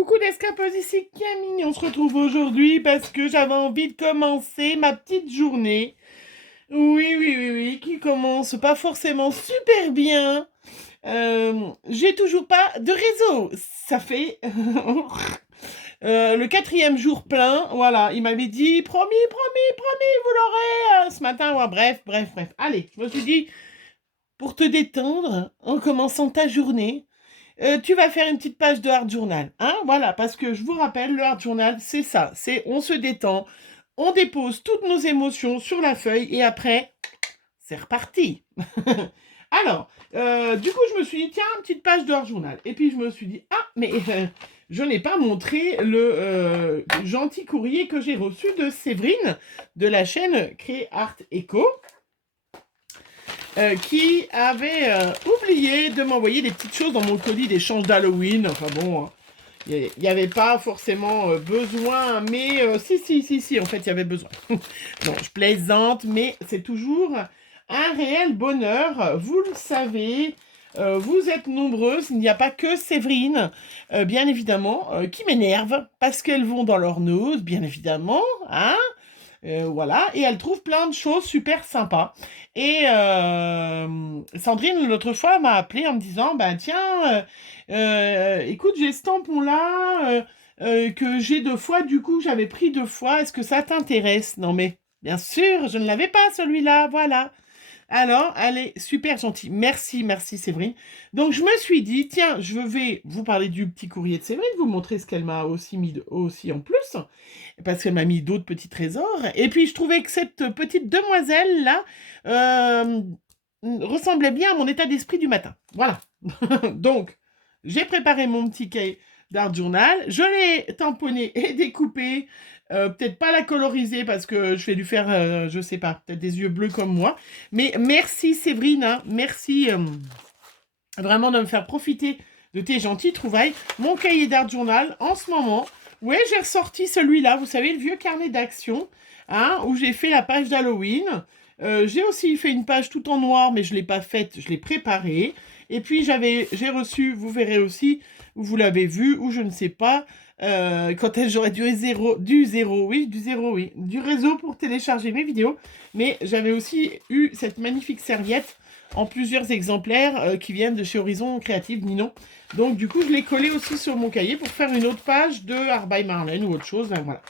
Coucou d'Escapeuse, ici Camille. On se retrouve aujourd'hui parce que j'avais envie de commencer ma petite journée. Oui, qui commence pas forcément super bien. J'ai toujours pas de réseau. Ça fait le 4e jour plein. Voilà, il m'avait dit promis, vous l'aurez ce matin. Ouais, bref. Allez, je me suis dit, pour te détendre en commençant ta journée, tu vas faire une petite page de Hard Journal, hein, voilà, parce que je vous rappelle, le Hard Journal, c'est ça, c'est on se détend, on dépose toutes nos émotions sur la feuille et après, c'est reparti. Alors, du coup, je me suis dit, tiens, une petite page de Hard Journal. Et puis, je me suis dit, ah, mais je n'ai pas montré le gentil courrier que j'ai reçu de Séverine de la chaîne Créer Art Echo. Qui avait oublié de m'envoyer des petites choses dans mon colis d'échange d'Halloween. Enfin bon, il n'y avait pas forcément besoin, mais si, en fait, il y avait besoin. Non, je plaisante, mais c'est toujours un réel bonheur. Vous le savez, vous êtes nombreuses, il n'y a pas que Séverine, bien évidemment, qui m'énerve parce qu'elles vont dans leur nose, bien évidemment, hein. Voilà, et elle trouve plein de choses super sympas. Et Sandrine, l'autre fois, m'a appelé en me disant, bah tiens, écoute, j'ai ce tampon-là que j'ai 2 fois, du coup, j'avais pris 2 fois, est-ce que ça t'intéresse? Non mais, bien sûr, je ne l'avais pas, celui-là, voilà. Alors, elle est super gentille. Merci Séverine. Donc, je me suis dit, tiens, je vais vous parler du petit courrier de Séverine, vous montrer ce qu'elle m'a aussi mis aussi en plus, parce qu'elle m'a mis d'autres petits trésors. Et puis, je trouvais que cette petite demoiselle-là ressemblait bien à mon état d'esprit du matin. Voilà. Donc, j'ai préparé mon petit cahier d'art journal. Je l'ai tamponné et découpé. Peut-être pas la coloriser parce que je vais lui faire, je sais pas, peut-être des yeux bleus comme moi. Mais merci Séverine, hein, merci vraiment de me faire profiter de tes gentilles trouvailles. Mon cahier d'art journal, en ce moment, ouais, j'ai ressorti celui-là, vous savez, le vieux carnet d'action, hein, où j'ai fait la page d'Halloween. J'ai aussi fait une page tout en noir, mais je ne l'ai pas faite, je l'ai préparée. Et puis j'ai reçu, vous verrez aussi, vous l'avez vu, ou je ne sais pas, quand j'aurais du réseau pour télécharger mes vidéos. Mais j'avais aussi eu cette magnifique serviette en plusieurs exemplaires qui viennent de chez Horizon Créative Ninon. Donc du coup, je l'ai collé aussi sur mon cahier pour faire une autre page de Art by Marlène ou autre chose. Hein, voilà.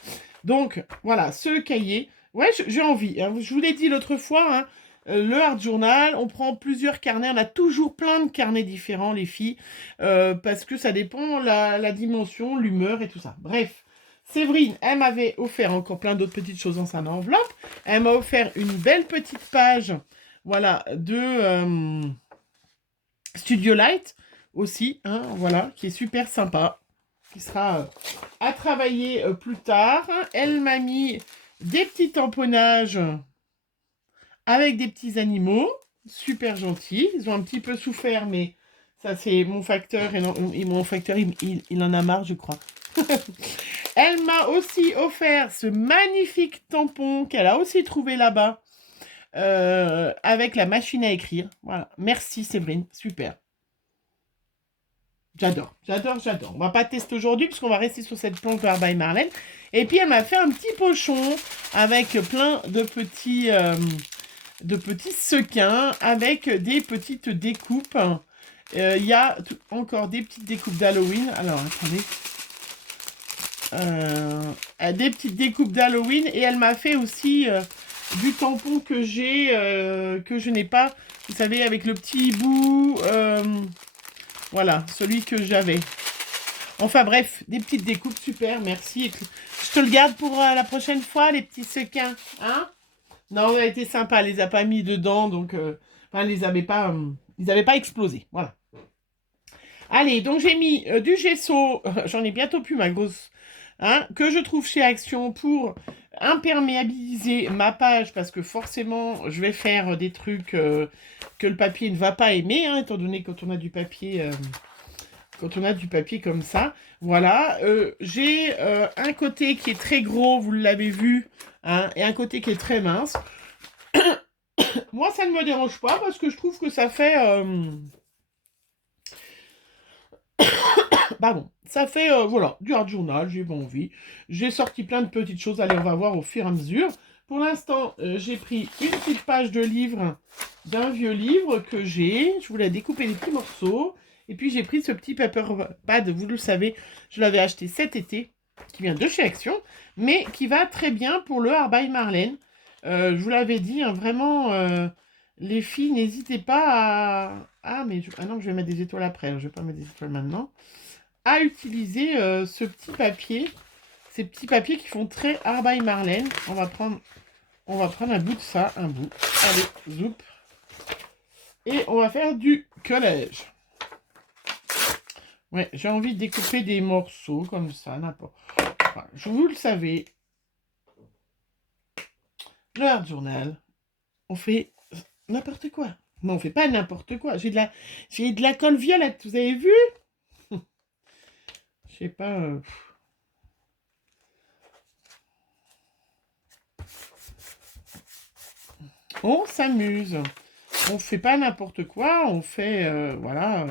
Donc voilà, ce cahier. Ouais, j'ai envie. Hein. Je vous l'ai dit l'autre fois, hein, le Art Journal, on prend plusieurs carnets. On a toujours plein de carnets différents, les filles, parce que ça dépend la dimension, l'humeur et tout ça. Bref. Séverine, elle m'avait offert encore plein d'autres petites choses dans sa enveloppe. Elle m'a offert une belle petite page, voilà, de Studio Light aussi, hein, voilà, qui est super sympa, qui sera à travailler plus tard. Elle m'a mis des petits tamponnages avec des petits animaux, super gentils. Ils ont un petit peu souffert, mais ça c'est mon facteur, et non, mon facteur il en a marre, je crois. Elle m'a aussi offert ce magnifique tampon qu'elle a aussi trouvé là-bas, avec la machine à écrire. Voilà, merci Séverine, super. J'adore. On va pas tester aujourd'hui parce qu'on va rester sur cette planche de by Marlène. Et puis elle m'a fait un petit pochon avec plein de petits sequins avec des petites découpes. Il y a encore des petites découpes d'Halloween. Alors attendez. Des petites découpes d'Halloween et elle m'a fait aussi du tampon que j'ai que je n'ai pas, vous savez, avec le petit bout, voilà, celui que j'avais. Enfin bref, des petites découpes, super, merci. Je te le garde pour la prochaine fois, les petits sequins, hein? Non, elle a été sympa, elle les a pas mis dedans, donc enfin, ils n'avaient pas explosé, voilà. Allez, donc j'ai mis du gesso, j'en ai bientôt plus ma grosse, hein, que je trouve chez Action pour imperméabiliser ma page, parce que forcément, je vais faire des trucs que le papier ne va pas aimer, hein, étant donné quand on a du papier comme ça. Voilà, j'ai un côté qui est très gros, vous l'avez vu, hein, et un côté qui est très mince. Moi, ça ne me dérange pas, parce que je trouve que ça fait... Bah bon, ça fait, voilà, du art journal, j'ai pas envie. J'ai sorti plein de petites choses, allez, on va voir au fur et à mesure. Pour l'instant, j'ai pris une petite page de livre, d'un vieux livre que j'ai. Je voulais découper des petits morceaux. Et puis j'ai pris ce petit paper pad, vous le savez, je l'avais acheté cet été, qui vient de chez Action, mais qui va très bien pour le Art by Marlène. Je vous l'avais dit, hein, vraiment, les filles, n'hésitez pas à... Ah, mais ah non, je vais mettre des étoiles après, je vais pas mettre des étoiles maintenant. À utiliser ce petit papier, ces petits papiers qui font très Art by Marlène. On va prendre un bout de ça, un bout. Allez, zoup. Et on va faire du collage. Ouais, j'ai envie de découper des morceaux comme ça, n'importe. Enfin, vous le savez, le Art Journal, on fait n'importe quoi. Non, on fait pas n'importe quoi. J'ai de la colle violette, vous avez vu? Je sais pas. On s'amuse. On fait pas n'importe quoi. On fait, voilà.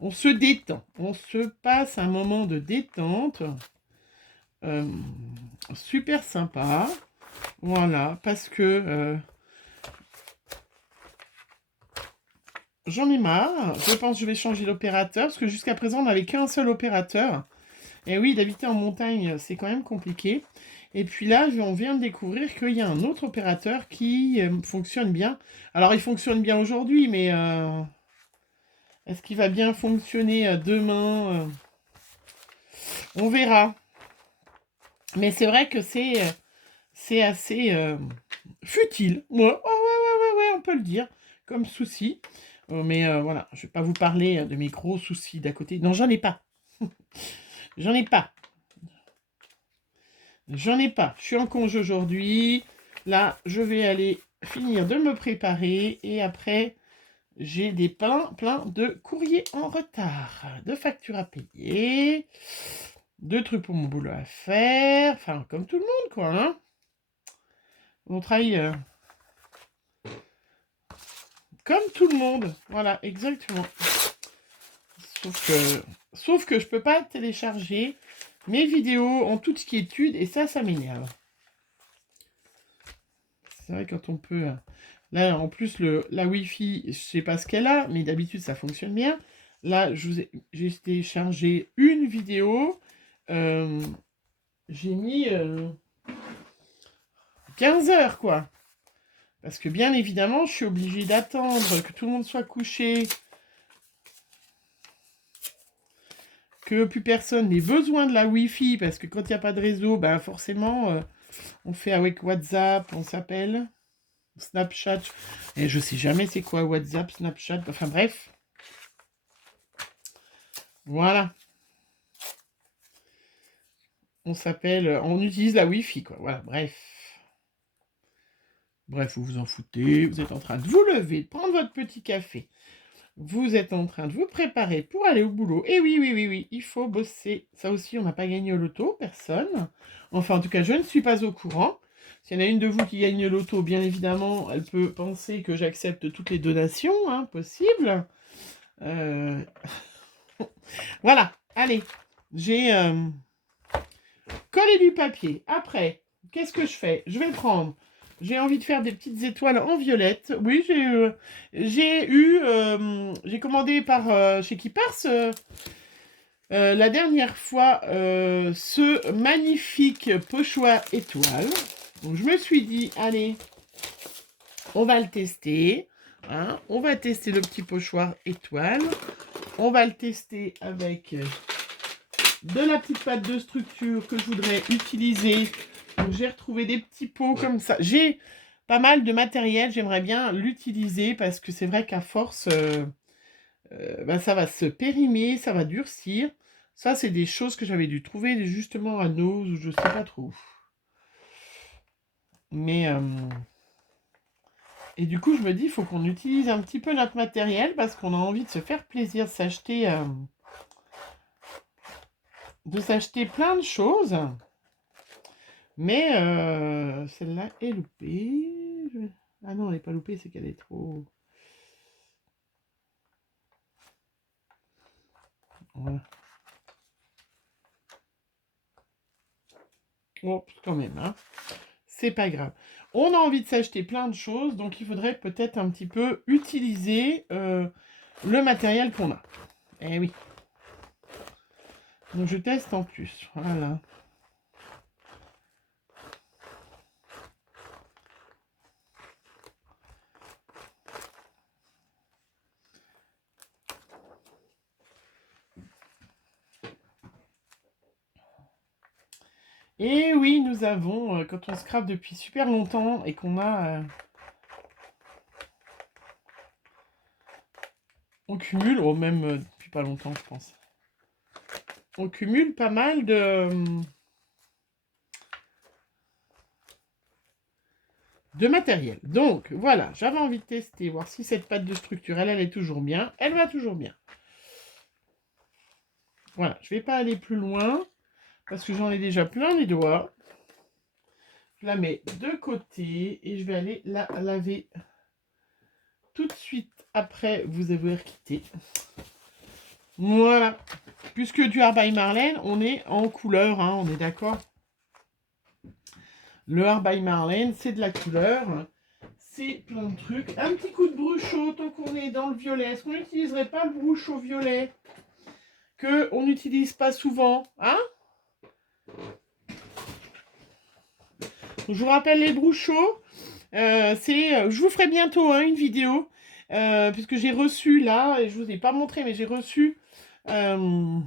On se détend. On se passe un moment de détente. Super sympa. Voilà, parce que j'en ai marre. Je pense que je vais changer d'opérateur, parce que jusqu'à présent, on n'avait qu'un seul opérateur. Et oui, d'habiter en montagne, c'est quand même compliqué. Et puis là, on vient de découvrir qu'il y a un autre opérateur qui fonctionne bien. Alors, il fonctionne bien aujourd'hui, mais est-ce qu'il va bien fonctionner demain On verra. Mais c'est vrai que c'est assez futile. Ouais, ouais, on peut le dire, comme souci. Mais voilà, je vais pas vous parler de mes gros soucis d'à côté. Non, j'en ai pas. J'en ai pas. J'en ai pas. Je suis en congé aujourd'hui. Là, je vais aller finir de me préparer. Et après, j'ai des plein de courriers en retard. De factures à payer. De trucs pour mon boulot à faire. Enfin, comme tout le monde, quoi. Hein. On travaille comme tout le monde. Voilà, exactement. Sauf que je peux pas télécharger mes vidéos en toute quiétude. Et ça m'énerve. C'est vrai quand on peut... Là, en plus, la Wi-Fi, je sais pas ce qu'elle a, mais d'habitude, ça fonctionne bien. Là, j'ai téléchargé une vidéo. J'ai mis 15 heures, quoi. Parce que bien évidemment, je suis obligée d'attendre que tout le monde soit couché, que plus personne n'ait besoin de la Wi-Fi, parce que quand il n'y a pas de réseau, ben forcément, on fait avec WhatsApp, on s'appelle Snapchat. Et je sais jamais c'est quoi WhatsApp, Snapchat, enfin bref. Voilà. On utilise la Wi-Fi, quoi. Voilà, bref. Bref, vous vous en foutez, vous êtes en train de vous lever, de prendre votre petit café. Vous êtes en train de vous préparer pour aller au boulot. Et oui, il faut bosser. Ça aussi, on n'a pas gagné au loto, personne. Enfin, en tout cas, je ne suis pas au courant. S'il y en a une de vous qui gagne le loto, bien évidemment, elle peut penser que j'accepte toutes les donations, hein, possibles. Voilà, allez. J'ai collé du papier. Après, qu'est-ce que je fais? Je vais prendre... J'ai envie de faire des petites étoiles en violette. Oui, j'ai commandé par chez Keepers la dernière fois ce magnifique pochoir étoile. Donc je me suis dit, allez, on va le tester. Hein, on va tester le petit pochoir étoile. On va le tester avec de la petite pâte de structure que je voudrais utiliser. Donc j'ai retrouvé des petits pots comme ça. J'ai pas mal de matériel, j'aimerais bien l'utiliser parce que c'est vrai qu'à force, ben, ça va se périmer, ça va durcir. Ça, c'est des choses que j'avais dû trouver justement à Nose ou je sais pas trop. Mais et du coup, je me dis, il faut qu'on utilise un petit peu notre matériel parce qu'on a envie de se faire plaisir, de s'acheter plein de choses. Mais celle-là est loupée. Ah non, elle n'est pas loupée, c'est qu'elle est trop... Voilà. Oh, quand même, hein. C'est pas grave. On a envie de s'acheter plein de choses, donc il faudrait peut-être un petit peu utiliser le matériel qu'on a. Eh oui. Donc je teste en plus. Voilà. Et oui, nous avons, quand on scrape depuis super longtemps et qu'on a... on cumule, ou même depuis pas longtemps, je pense. On cumule pas mal de matériel. Donc, voilà, j'avais envie de tester, voir si cette pâte de structure, elle est toujours bien. Elle va toujours bien. Voilà, je vais pas aller plus loin, parce que j'en ai déjà plein les doigts. Je la mets de côté et je vais aller la laver tout de suite après vous avoir quitté. Voilà. Puisque du Art by Marlène, on est en couleur, hein, on est d'accord. Le Art by Marlène, c'est de la couleur. C'est plein de trucs. Un petit coup de bruchot tant qu'on est dans le violet. Est-ce qu'on n'utiliserait pas le bruchot violet qu'on n'utilise pas souvent, hein? Je vous rappelle les bruchots. Je vous ferai bientôt une vidéo. Puisque j'ai reçu là, et je ne vous ai pas montré, mais j'ai reçu... je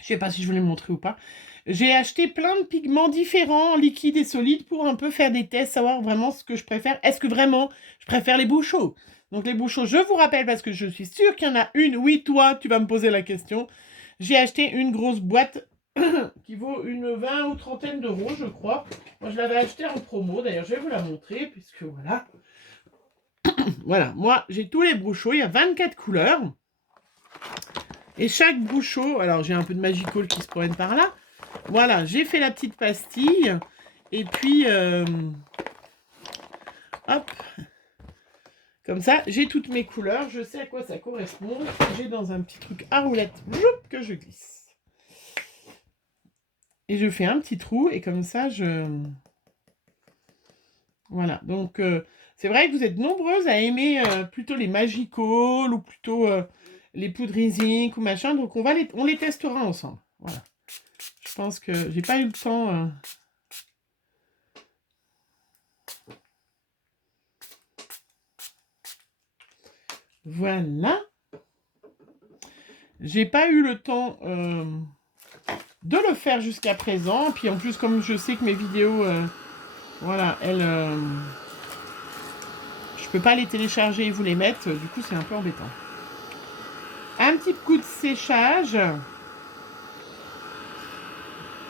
sais pas si je voulais le montrer ou pas. J'ai acheté plein de pigments différents, liquides et solides, pour un peu faire des tests, savoir vraiment ce que je préfère. Est-ce que vraiment je préfère les bruchots? Donc les bruchots, je vous rappelle, parce que je suis sûre qu'il y en a une. Oui, toi, tu vas me poser la question. J'ai acheté une grosse boîte qui vaut une 20 ou trentaine d'euros, je crois. Moi, je l'avais acheté en promo. D'ailleurs, je vais vous la montrer, puisque voilà. Voilà, moi, j'ai tous les bruchots. Il y a 24 couleurs. Et chaque bruchot... Alors, j'ai un peu de Magical qui se promène par là. Voilà, j'ai fait la petite pastille. Et puis, hop. Comme ça, j'ai toutes mes couleurs. Je sais à quoi ça correspond. J'ai dans un petit truc à roulette que je glisse. Et je fais un petit trou. Et comme ça, voilà. Donc, c'est vrai que vous êtes nombreuses à aimer plutôt les Magical ou plutôt les poudres zinc ou machin. Donc, on les testera ensemble. Voilà. Je pense que j'ai pas eu le temps... Voilà. J'ai pas eu le temps de le faire jusqu'à présent. Puis en plus, comme je sais que mes vidéos, voilà, je peux pas les télécharger et vous les mettre. Du coup, c'est un peu embêtant. Un petit coup de séchage.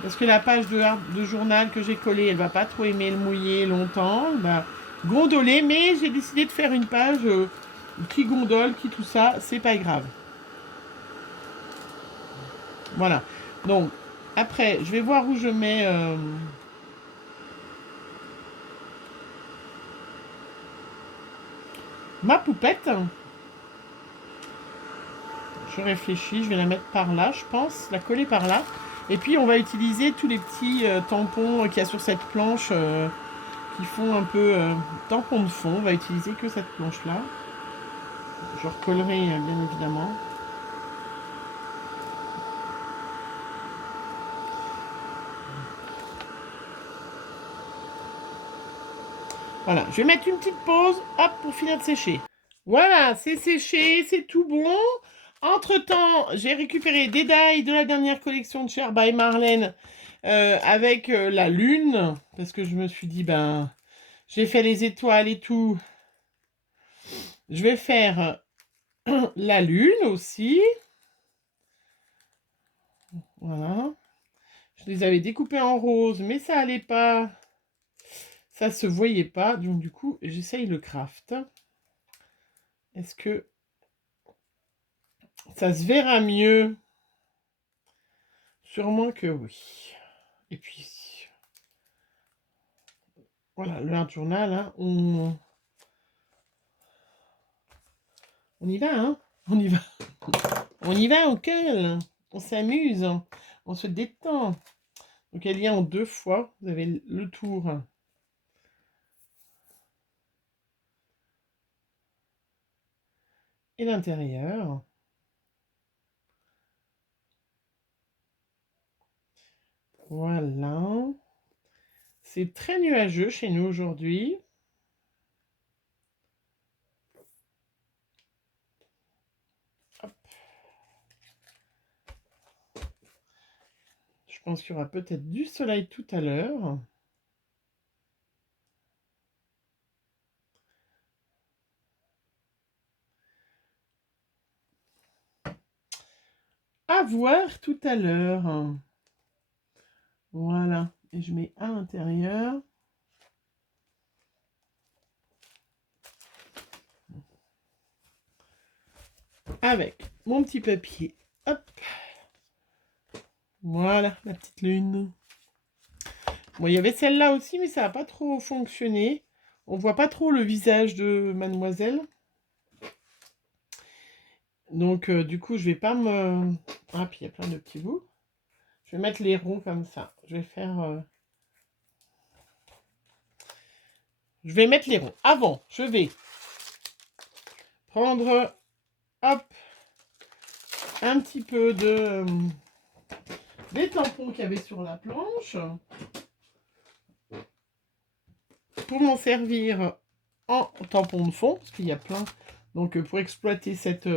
Parce que la page de journal que j'ai collée, elle va pas trop aimer le mouiller longtemps. Elle va gondoler, mais j'ai décidé de faire une page qui gondole, qui tout ça, c'est pas grave. Voilà. Donc, après, je vais voir où je mets... ma poupette. Je réfléchis, je vais la mettre par là, je pense, la coller par là. Et puis, on va utiliser tous les petits tampons qu'il y a sur cette planche qui font un peu tampon de fond. On va utiliser que cette planche-là. Je recollerai, bien évidemment. Voilà, je vais mettre une petite pause, hop, pour finir de sécher. Voilà, c'est séché, c'est tout bon. Entre-temps, j'ai récupéré des die de la dernière collection de Cher by Marlène avec la lune. Parce que je me suis dit, ben, j'ai fait les étoiles et tout. Je vais faire la lune aussi. Voilà. Je les avais découpés en rose, mais ça allait pas. Ça se voyait pas. Donc du coup, j'essaye le craft. Est-ce que ça se verra mieux? Sûrement que oui. Et puis, voilà, le art journal, hein, on y va, hein? On y va. On y va au cœur. On s'amuse. On se détend. Donc elle y est en 2 fois. Vous avez le tour et l'intérieur. Voilà. C'est très nuageux chez nous aujourd'hui. Je pense qu'il y aura peut-être du soleil tout à l'heure. À voir tout à l'heure. Voilà. Et je mets à l'intérieur. Avec mon petit papier. Hop. Voilà, la petite lune. Bon, il y avait celle-là aussi, mais ça n'a pas trop fonctionné. On voit pas trop le visage de mademoiselle. Donc, du coup, je vais pas me... Ah, puis il y a plein de petits bouts. Je vais mettre les ronds comme ça. Je vais faire... Je vais mettre les ronds. Avant, je vais prendre, hop, un petit peu de... des tampons qu'il y avait sur la planche. Pour m'en servir en tampon de fond, parce qu'il y a plein. Donc, pour exploiter cette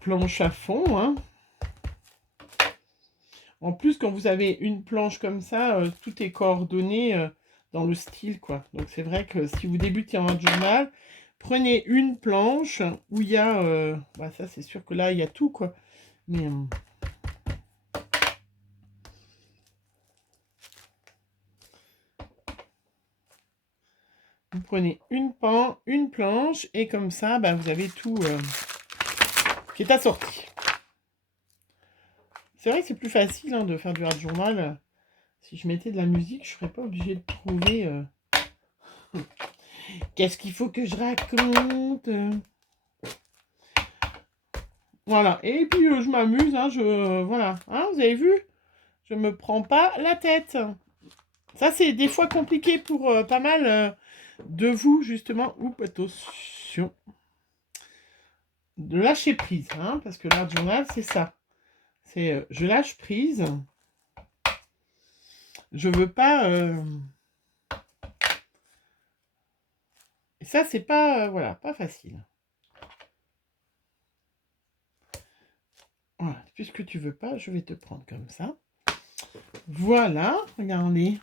planche à fond, hein. En plus, quand vous avez une planche comme ça, tout est coordonné dans le style, quoi. Donc, c'est vrai que si vous débutez en journal, prenez une planche où il y a... bah, ça, c'est sûr que là, il y a tout, quoi. Mais... vous prenez une planche, et comme ça, bah, vous avez tout qui est assorti. C'est vrai que c'est plus facile hein, de faire du hard journal. Si je mettais de la musique, je ne serais pas obligée de trouver... Qu'est-ce qu'il faut que je raconte? Voilà. Et puis, je m'amuse. Hein, voilà. Hein, vous avez vu? Je me prends pas la tête. Ça, c'est des fois compliqué pour pas mal de vous, justement. Oups, attention. De lâcher prise. Hein, parce que l'art journal, c'est ça. C'est je lâche prise. Je veux pas... Et ça, c'est pas... voilà, pas facile. Voilà. Puisque tu veux pas, je vais te prendre comme ça. Voilà. Regardez.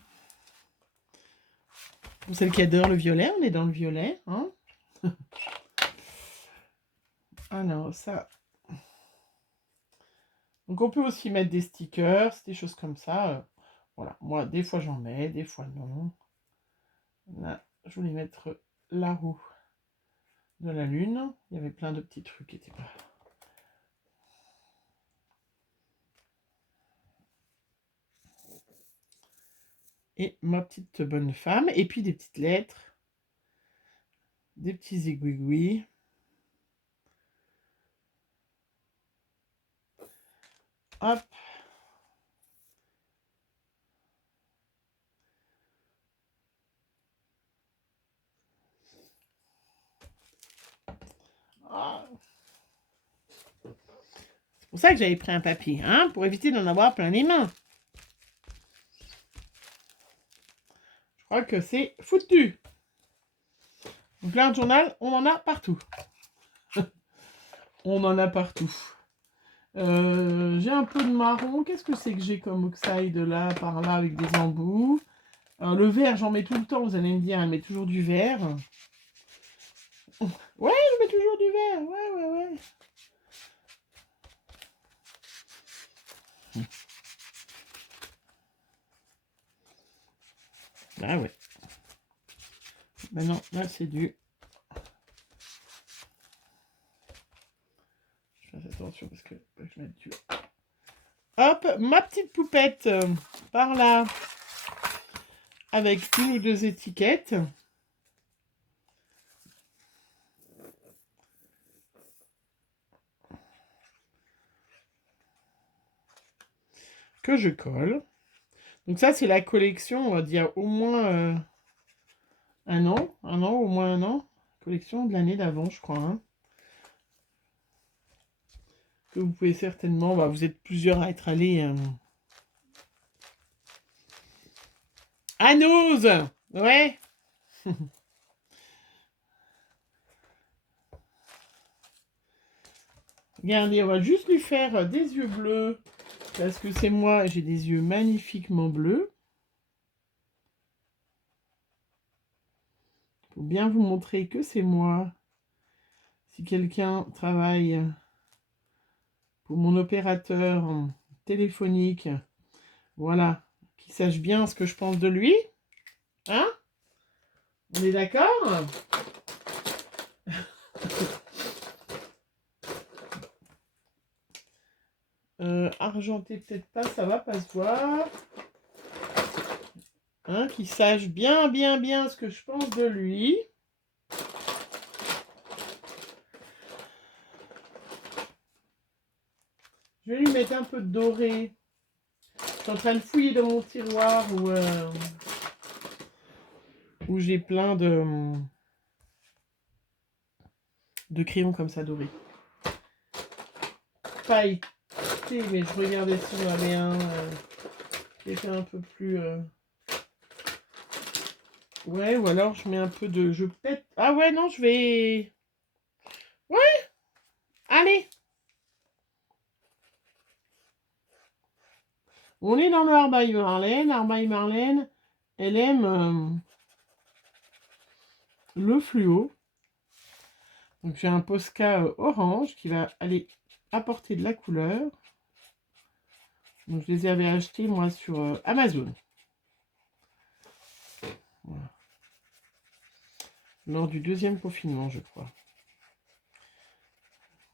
Pour celle qui adore le violet, on est dans le violet. Hein. Alors, ça... Donc, on peut aussi mettre des stickers, des choses comme ça. Voilà. Moi, des fois, j'en mets, des fois, non. Là, je voulais mettre la roue de la lune. Il y avait plein de petits trucs qui étaient pas... Et ma petite bonne femme. Et puis, des petites lettres. Des petits aiguilles. Hop. Ah. C'est pour ça que j'avais pris un papier, hein, pour éviter d'en avoir plein les mains. Je crois que c'est foutu. Donc là, un journal, on en a partout. On en a partout. J'ai un peu de marron. Qu'est-ce que c'est que j'ai comme oxyde là, par là, avec des embouts? Le vert, j'en mets tout le temps. Vous allez me dire, elle met toujours du vert. Ouais, je mets toujours du vert. Ouais. Ah ouais. Maintenant, là, c'est du... Je fais attention parce que je mette du... Hop, ma petite poupette par là, avec une ou deux étiquettes. que je colle. Donc ça, c'est la collection d'il y a au moins un an, au moins un an. Collection de l'année d'avant, je crois. Hein. Que vous pouvez certainement, vous êtes plusieurs à être allés. À Nose, ouais. Regardez, on va juste lui faire des yeux bleus. Parce que c'est moi, j'ai des yeux magnifiquement bleus. Pour bien vous montrer que c'est moi. Si quelqu'un travaille pour mon opérateur téléphonique, voilà, qu'il sache bien ce que je pense de lui. Hein? On est d'accord? Argenté, peut-être pas, ça va pas se voir. Hein, qu'il sache bien ce que je pense de lui. Je vais lui mettre un peu de doré. Je suis en train de fouiller dans mon tiroir où j'ai plein de crayons comme ça dorés. Pas été, mais je regardais si j'en avais un qui était un peu plus... Ouais, ou alors je mets un peu de... peut-être... Ah ouais, non, je vais... Ouais, allez. On est dans le Arbaille Marlène. Arbaille Marlène, elle aime le fluo. Donc j'ai un Posca orange qui va aller apporter de la couleur. Donc je les avais achetés moi sur Amazon. Voilà. Lors du deuxième confinement, je crois.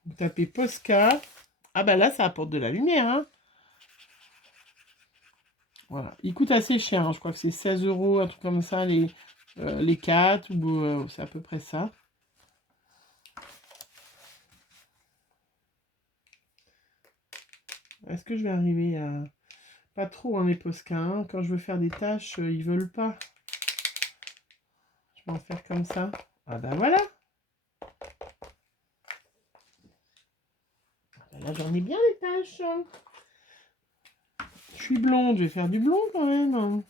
Vous tapez Posca. Ah bah là, ça apporte de la lumière. Hein. Voilà. Il coûte assez cher. Hein. Je crois que c'est 16 €, un truc comme ça, les 4. Ou c'est à peu près ça. Est-ce que je vais arriver à... Pas trop, hein, mes Posca. Hein. Quand je veux faire des tâches, ils veulent pas. Je vais en faire comme ça. Ah bah voilà. Là, j'en ai bien les tâches. Je suis blonde, je vais faire du blond quand même.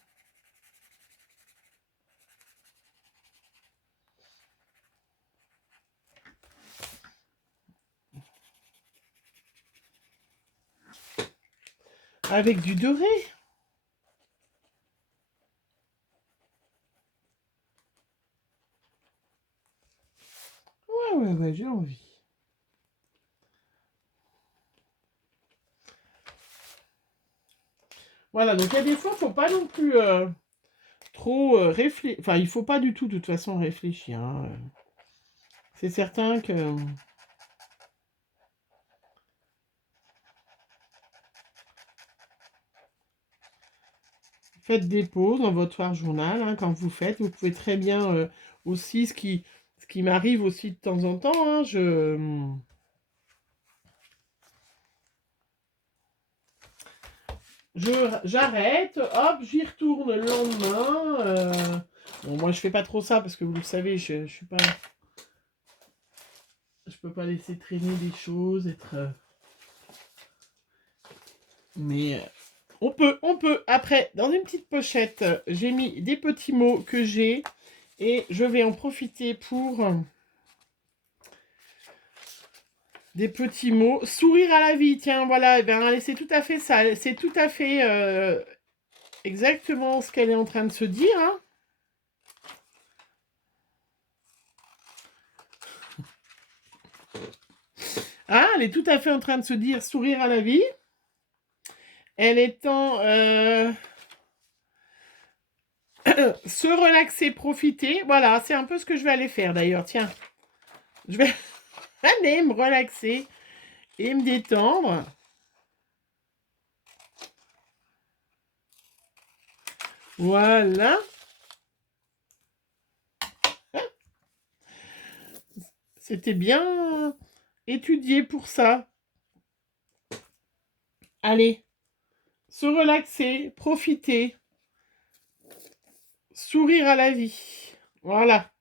Avec du doré. Ouais, j'ai envie. Voilà, donc il y a des fois, il ne faut pas non plus trop réfléchir. Enfin, il ne faut pas du tout, de toute façon, réfléchir. Hein. C'est certain que... Faites des pauses dans votre journal. Hein, quand vous faites, vous pouvez très bien aussi, ce qui m'arrive aussi de temps en temps, hein, j'arrête, hop, j'y retourne le lendemain. Bon, moi, je fais pas trop ça parce que vous le savez, je suis pas... Je peux pas laisser traîner des choses, mais on peut. Après, dans une petite pochette, j'ai mis des petits mots que j'ai et je vais en profiter pour des petits mots. Sourire à la vie, tiens, voilà, eh ben, c'est tout à fait ça. C'est tout à fait exactement ce qu'elle est en train de se dire. Hein. Ah, elle est tout à fait en train de se dire sourire à la vie. Elle est en... se relaxer, profiter. Voilà, c'est un peu ce que je vais aller faire d'ailleurs. Tiens, je vais aller me relaxer et me détendre. Voilà. C'était bien étudié pour ça. Allez, se relaxer, profiter, sourire à la vie. Voilà.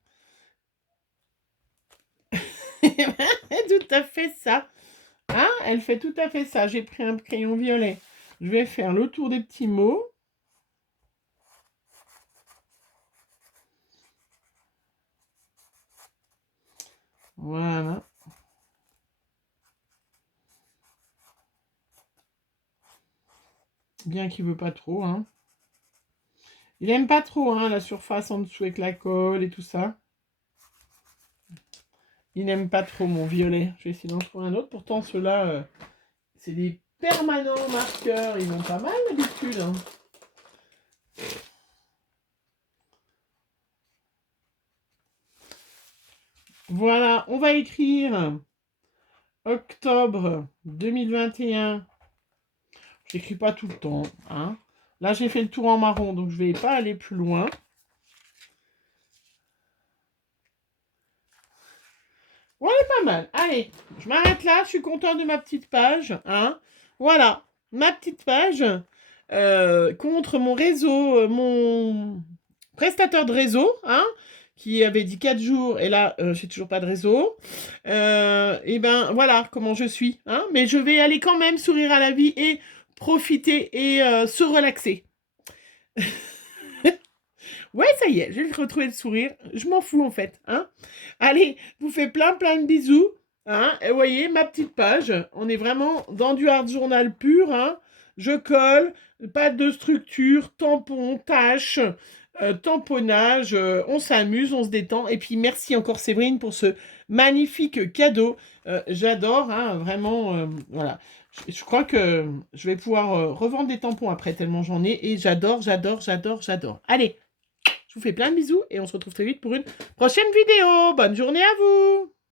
Tout à fait ça. Hein? Elle fait tout à fait ça. J'ai pris un crayon violet. Je vais faire le tour des petits mots. Voilà. Bien qu'il veut pas trop, hein. Il aime pas trop, hein, la surface en dessous avec la colle et tout ça. Il n'aime pas trop mon violet. Je vais essayer d'en trouver un autre. Pourtant, ceux-là, c'est des permanents marqueurs. Ils vont pas mal d'habitude, hein. Voilà, on va écrire octobre 2021. J'écris pas tout le temps, hein. Là, j'ai fait le tour en marron, donc je vais pas aller plus loin. Voilà, pas mal. Allez, je m'arrête là. Je suis contente de ma petite page, hein. Voilà, ma petite page contre mon réseau, mon prestataire de réseau, hein, qui avait dit 4 jours, et là, j'ai toujours pas de réseau. Et ben, voilà comment je suis, hein. Mais je vais aller quand même sourire à la vie et profiter et se relaxer. Ouais, ça y est, j'ai retrouvé le sourire. Je m'en fous, en fait, hein. Allez, je vous fais plein de bisous, hein. Et vous voyez, ma petite page, on est vraiment dans du hard journal pur, hein. Je colle, pas de structure, tampon, tâche, tamponnage, on s'amuse, on se détend. Et puis, merci encore Séverine pour ce magnifique cadeau. J'adore, hein, vraiment, voilà. Je crois que je vais pouvoir revendre des tampons après, tellement j'en ai. Et j'adore. Allez, je vous fais plein de bisous et on se retrouve très vite pour une prochaine vidéo. Bonne journée à vous!